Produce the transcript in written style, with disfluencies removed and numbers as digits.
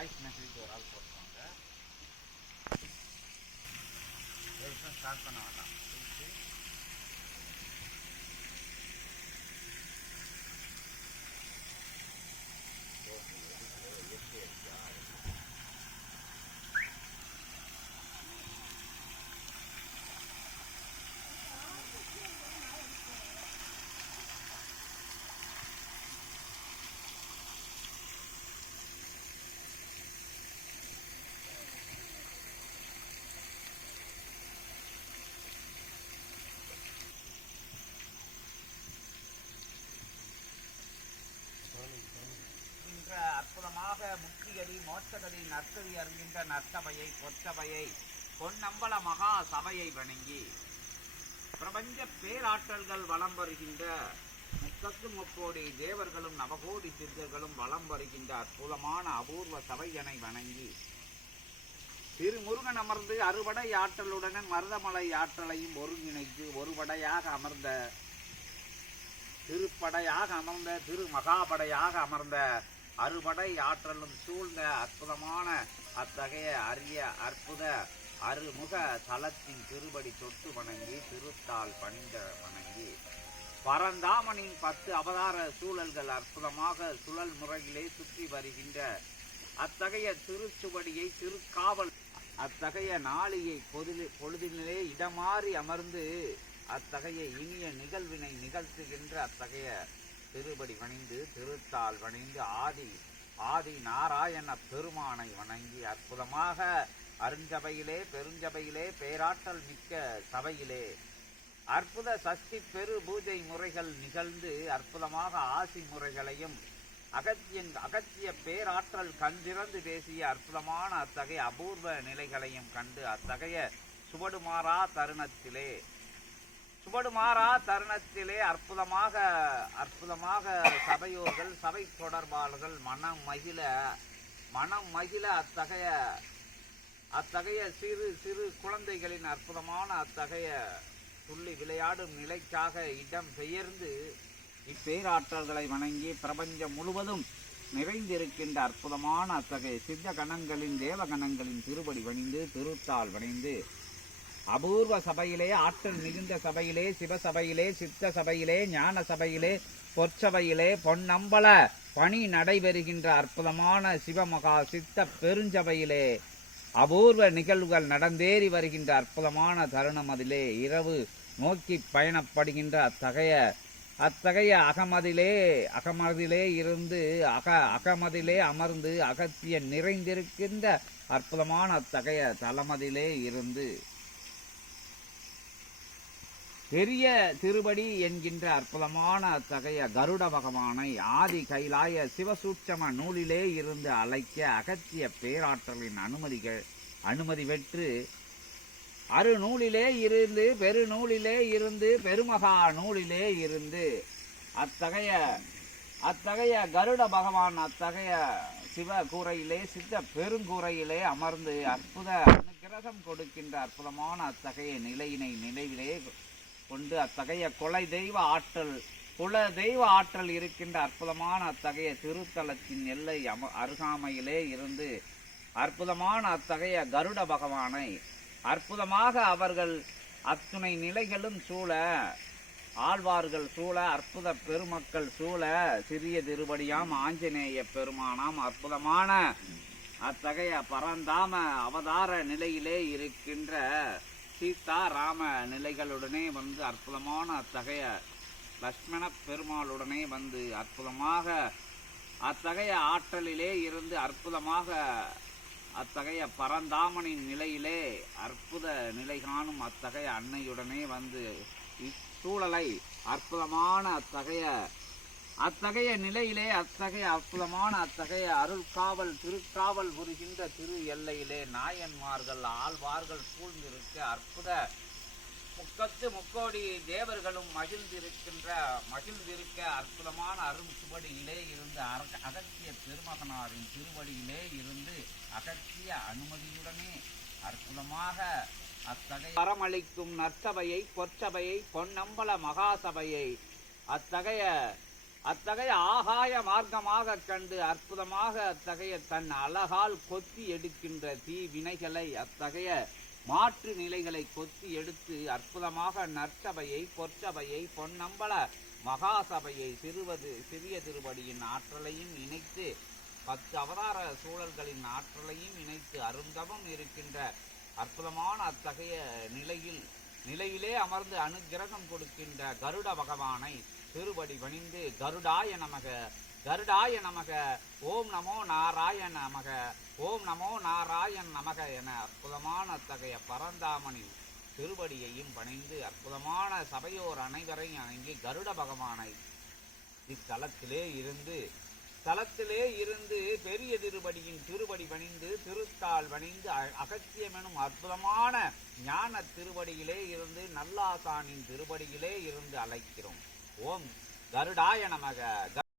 Voice message ஒரு ஆள் போட்டுருவாங்க. ஸ்டார்ட் பண்ண வேண்டாம். அற்புதமாக முக்திகதி மோட்சகதி நற்கதி அறிகின்ற நற்சபையை பொற்சபையை பொன்னம்பல மகா சபையை வணங்கி பிரபஞ்ச பேராற்றல்கள் வலம் வருகின்ற 33 தேவர்களும் நவகோடி சித்தர்களும் வலம் வருகின்ற அற்புதமான அபூர்வ சபையனை வணங்கி திருமுருகன் அமர்ந்து அறுபடை ஆற்றலுடன் மருதமலை ஆற்றலையும் ஒருங்கிணைத்து ஒருபடையாக அமர்ந்த திருப்படையாக அமர்ந்த திருமகாபடையாக அமர்ந்த அறுபடை ஆற்றலும் சூழ்ந்த அற்புதமான அத்தகைய அரிய அற்புத அருமுக தலத்தின் திருபடி தொட்டு வணங்கி திருத்தால் பணிந்த வணங்கி பரந்தாமனின் 10 அவதார சூழல்கள் அற்புதமாக சுழல் முறையிலே சுற்றி வருகின்ற அத்தகைய திருச்சுவடியை திருக்காவல் அத்தகைய நாளியை பொழுதிலே இடமாறி அமர்ந்து அத்தகைய இனிய நிகழ்வினை நிகழ்த்துகின்ற அத்தகைய திருபடி வணிந்து திருத்தால் வணிந்து ஆதி நாராயண பெருமானை வணங்கி அற்புதமாக அருஞ்சபையிலே பெருஞ்சபையிலே பேராற்றல் மிக்க சபையிலே அற்புத சஷ்டி பெரு பூஜை முறைகள் நிகழ்ந்து அற்புதமாக ஆசி முறைகளையும் அகத்திய பேராற்றல் கண்டிறந்து பேசிய அற்புதமான அத்தகைய அபூர்வ நிலைகளையும் கண்டு அத்தகைய சுவடுமாறா தருணத்திலே அற்புதமாக சபையோர்கள் சபை தொடர்பாளர்கள் மனம் மகிழ அத்தகைய சிறு குழந்தைகளின் அற்புதமான அத்தகைய துள்ளி விளையாடும் நிலைக்காக இடம் பெயர்ந்து இப்பேராற்றல்களை வணங்கி பிரபஞ்சம் முழுவதும் நிறைந்திருக்கின்ற அற்புதமான அத்தகைய சித்த கணங்களின் தேவகணங்களின் திருபடி வணிந்து திருத்தால் வணிந்து அபூர்வ சபையிலே ஆற்றல் மிகுந்த சபையிலே சிவசபையிலே சித்த சபையிலே ஞான சபையிலே பொற்சபையிலே பொன்னம்பல பணி நடைபெறுகின்ற அற்புதமான சிவமகா சித்த பெருஞ்சபையிலே அபூர்வ நிகழ்வுகள் நடந்தேறி வருகின்ற அற்புதமான தருணம் அதிலே இரவு நோக்கி பயணப்படுகின்ற அத்தகைய அகமதிலே இருந்து அகமதிலே அமர்ந்து அகத்திய நிறைந்திருக்கின்ற அற்புதமான அத்தகைய தலமதிலே இருந்து பெரிய திருபடி என்கின்ற அற்புதமான அத்தகைய கருட பகவானை ஆதி கைலாய சிவசூட்சம நூலிலே இருந்து அழைக்க அகத்திய பேராற்றலின் அனுமதி பெற்று அருநூலிலே இருந்து பெருநூலிலே இருந்து பெருமகா நூலிலே இருந்து அத்தகைய கருட பகவான் அத்தகைய சிவ கூரையிலே சித்த பெருங்கூரையிலே அமர்ந்து அற்புத அனுகிரகம் கொடுக்கின்ற அற்புதமான அத்தகைய நிலைவிலே கொண்டு அத்தகைய குல தெய்வ ஆற்றல் இருக்கின்ற அற்புதமான அத்தகைய திருத்தலத்தின் எல்லை அருகாமையிலே இருந்து அற்புதமான அத்தகைய கருட பகவானை அற்புதமாக அவர்கள் அத்துணை நிலைகளும் சூழ ஆழ்வார்கள் சூழ அற்புத பெருமக்கள் சூழ சிறிய திருபடியாம் ஆஞ்சநேய பெருமானாம் அற்புதமான அத்தகைய பரந்தாம அவதார நிலையிலே இருக்கின்ற சீதா ராம நிலைகளுடனே வந்து அற்புதமான அத்தகைய லக்ஷ்மண பெருமாளுடனே வந்து அற்புதமாக அத்தகைய ஆற்றலிலே இருந்து அற்புதமாக அத்தகைய பரந்தாமனின் நிலையிலே அற்புத நிலை காணும் அத்தகைய அன்னையுடனே வந்து இச்சூழலை அற்புதமான அத்தகைய நிலையிலே அத்தகைய அற்புதமான அத்தகைய அருள்காவல் திருக்காவல் புரிகின்ற திரு எல்லையிலே நாயன்மார்கள் ஆழ்வார்கள் சூழ்ந்திருக்க அற்புத முக்கோடி தேவர்களும் மகிழ்ந்திருக்க அற்புதமான அரும் சுவடியிலே இருந்து அகத்திய திருமகனாரின் திருவடியிலே இருந்து அகத்திய அனுமதியுடனே அற்புதமாக அத்தகைய வரமளிக்கும் நற்சபையை பொற்சபையை பொன்னம்பல மகாசபையை அத்தகைய அத்தகைய ஆகாய மார்க்கமாக கண்டு அற்புதமாக அத்தகைய தன் அழகால் கொத்தி எடுக்கின்ற தீ வினைகளை அத்தகைய மாற்று நிலைகளை கொத்தி எடுத்து அற்புதமாக நற்சபையை பொற்சபையை பொன்னம்பல மகாசபையை சிறிய திருவடியின் ஆற்றலையும் இணைத்து 10 அவதார சூழல்களின் ஆற்றலையும் இணைத்து அருந்தவம் இருக்கின்ற அற்புதமான அத்தகைய நிலையிலே அமர்ந்து அனுக்கிரகம் கொடுக்கின்ற கருட பகவானை திருவடி பணிந்து கருடாய நமக கருடாய நமக ஓம் நமோ நாராயண நமக ஓம் நமோ நாராயண் நமக என அற்புதமான அத்தகைய பரந்தாமனின் திருவடியையும் பணிந்து அற்புதமான சபையோர் அனைவரையும் அணங்கி கருட பகவானை இத்தலத்திலே இருந்து பெரிய திருவடியின் திருவடி பணிந்து திருத்தாள் பணிந்து அகத்தியமெனும் அற்புதமான ஞான திருவடியிலே இருந்து நல்லாசானின் திருவடியிலே இருந்து அழைக்கிறோம். ஓம் கருடாய நமக.